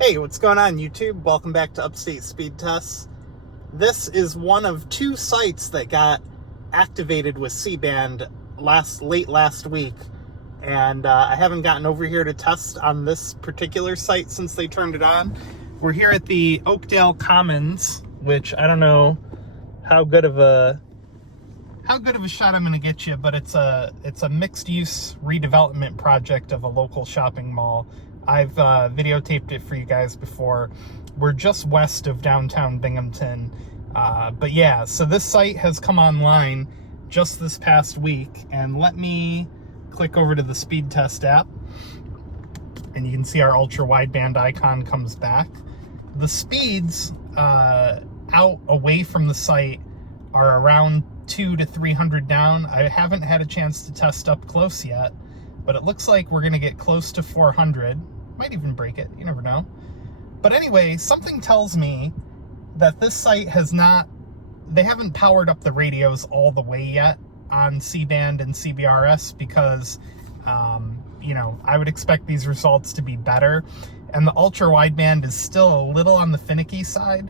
Hey, what's going on YouTube? Welcome back to Upstate Speedtests. This is one of two sites that got activated with C-band late last week, and I haven't gotten over here to test on this particular site since they turned it on. We're here at the Oakdale Commons, which I don't know how good of a shot I'm going to get you, but it's a mixed-use redevelopment project of a local shopping mall. I've videotaped it for you guys before. We're just west of downtown Binghamton. But yeah, so this site has come online just this past week, and let me click over to the Speedtest app, and you can see our ultra wideband icon comes back. The speeds out away from the site are around 200 to 300 down. I haven't had a chance to test up close yet, but it looks like we're gonna get close to 400. Might even break it, you never know. But anyway, something tells me that this site they haven't powered up the radios all the way yet on C-band and CBRS because, you know, I would expect these results to be better. And the ultra wideband is still a little on the finicky side.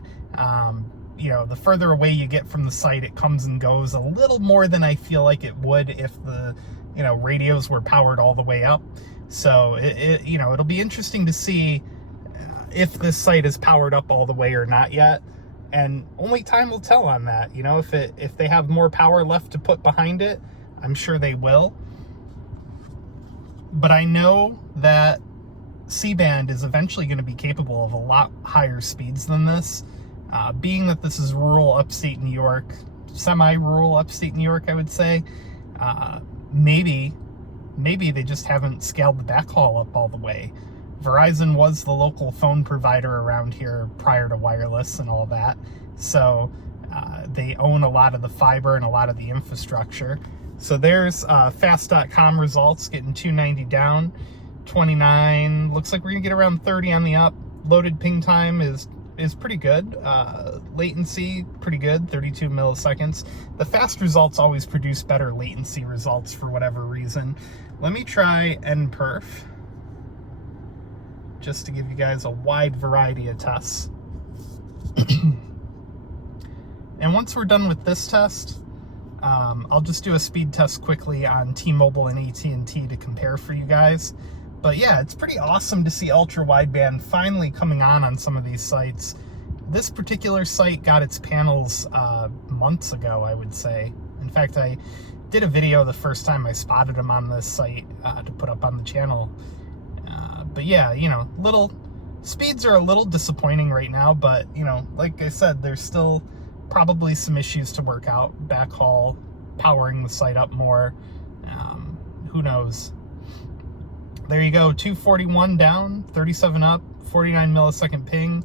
You know, the further away you get from the site, it comes and goes a little more than I feel like it would if the, you know, radios were powered all the way up. So you know, it'll be interesting to see if this site is powered up all the way or not yet, and only time will tell on that. You know, if they have more power left to put behind it, I'm sure they will. But I know that C-band is eventually going to be capable of a lot higher speeds than this. Being that this is rural upstate New York, semi-rural upstate New York, I would say, maybe they just haven't scaled the backhaul up all the way. Verizon was the local phone provider around here prior to wireless and all that, so they own a lot of the fiber and a lot of the infrastructure. So there's fast.com results, getting 290 down, 29, looks like we're gonna get around 30 on the up. Loaded ping time is pretty good. Latency, pretty good, 32 milliseconds. The fast results always produce better latency results for whatever reason. Let me try nperf, just to give you guys a wide variety of tests. And once we're done with this test, I'll just do a speed test quickly on T-Mobile and AT&T to compare for you guys. But yeah, it's pretty awesome to see ultra wideband finally coming on some of these sites. This particular site got its panels months ago, I would say. In fact, I did a video the first time I spotted them on this site to put up on the channel. But yeah, you know, speeds are a little disappointing right now, but you know, like I said, there's still probably some issues to work out. Backhaul, powering the site up more, who knows. There you go, 241 down, 37 up, 49 millisecond ping.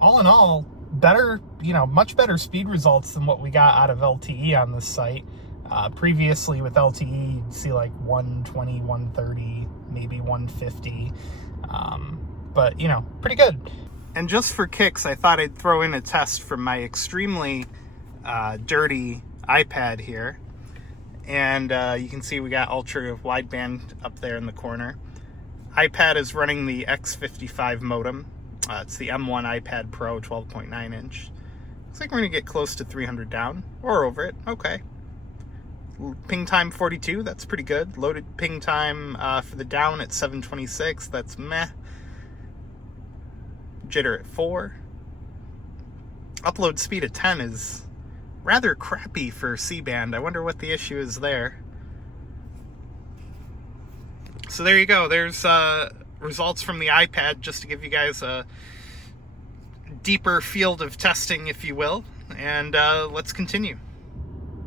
All in all, better, you know, much better speed results than what we got out of LTE on this site. Previously with LTE, you'd see like 120, 130, maybe 150. But, you know, pretty good. And just for kicks, I thought I'd throw in a test from my extremely dirty iPad here. And you can see we got ultra wideband up there in the corner. iPad is running the X55 modem. It's the M1 iPad Pro 12.9 inch. Looks like we're gonna get close to 300 down, or over it, okay. Ping time 42, that's pretty good. Loaded ping time for the down at 726, that's meh. Jitter at 4. Upload speed at 10 is rather crappy for C-band. I wonder what the issue is there. So there you go. There's results from the iPad, just to give you guys a deeper field of testing, if you will. And let's continue.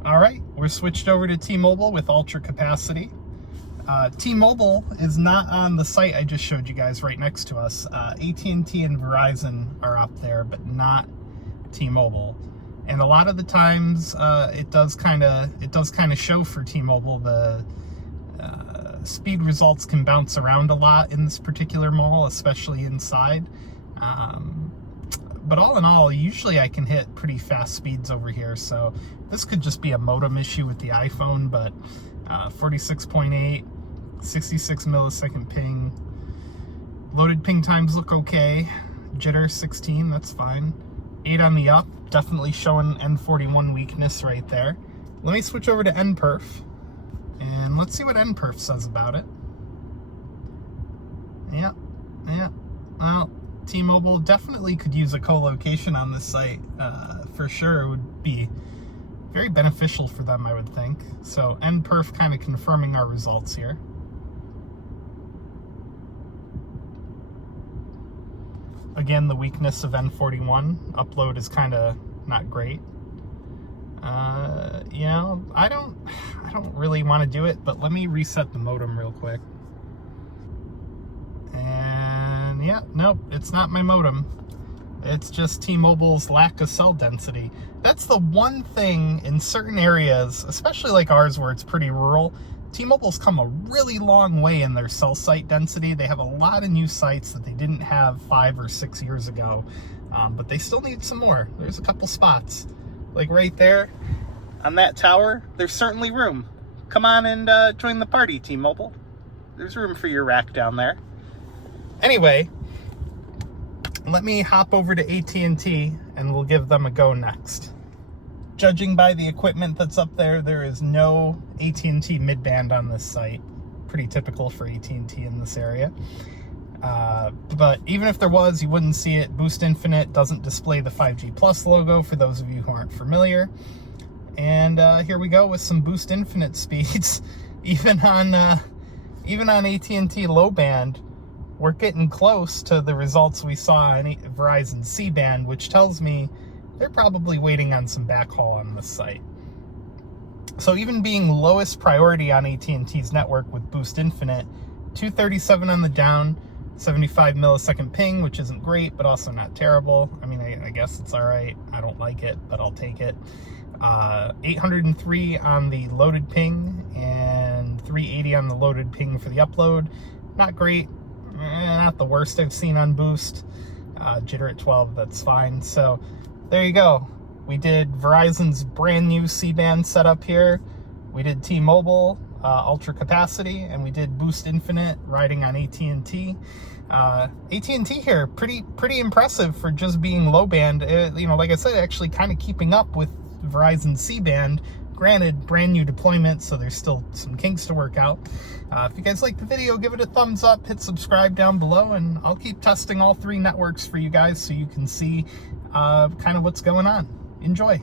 All right, we're switched over to T-Mobile with ultra capacity. T-Mobile is not on the site I just showed you guys right next to us. AT&T and Verizon are up there, but not T-Mobile. And a lot of the times, it does kind of show for T-Mobile. The speed results can bounce around a lot in this particular mall, especially inside. But all in all, usually I can hit pretty fast speeds over here. So this could just be a modem issue with the iPhone, but 46.8, 66 millisecond ping. Loaded ping times look okay. jitter 16, that's fine. 8 on the up, definitely showing N41 weakness right there. Let me switch over to NPerf, and let's see what NPerf says about it. Yeah. Well, T-Mobile definitely could use a co-location on this site. For sure, it would be very beneficial for them, I would think. So NPerf kind of confirming our results here. Again, the weakness of N41. Upload is kind of not great. You know, I don't really want to do it, but let me reset the modem real quick. And yeah, nope, it's not my modem. It's just T-Mobile's lack of cell density. That's the one thing in certain areas, especially like ours where it's pretty rural, T-Mobile's come a really long way in their cell site density. They have a lot of new sites that they didn't have 5 or 6 years ago, but they still need some more. There's a couple spots. Like right there on that tower, there's certainly room. Come on and join the party, T-Mobile. There's room for your rack down there. Anyway, let me hop over to AT&T and we'll give them a go next. Judging by the equipment that's up there, there is no AT&T mid-band on this site. Pretty typical for AT&T in this area. But even if there was, you wouldn't see it. Boost Infinite doesn't display the 5G Plus logo for those of you who aren't familiar. And here we go with some Boost Infinite speeds. Even on AT&T low band, we're getting close to the results we saw on Verizon C-band, which tells me they're probably waiting on some backhaul on this site. So even being lowest priority on AT&T's network with Boost Infinite, 237 on the down, 75 millisecond ping, which isn't great, but also not terrible. I mean, I guess it's all right. I don't like it, but I'll take it. 803 on the loaded ping and 380 on the loaded ping for the upload. Not great. Not the worst I've seen on Boost. Jitter at 12, that's fine. So there you go. We did Verizon's brand new C-band setup here. We did T-Mobile ultra capacity, and we did Boost Infinite riding on AT&T. AT&T here, pretty impressive for just being low band. You know, like I said, actually kind of keeping up with Verizon C-band. Granted, brand new deployment, so there's still some kinks to work out. If you guys like the video, give it a thumbs up, hit subscribe down below, and I'll keep testing all 3 networks for you guys so you can see kind of what's going on. Enjoy.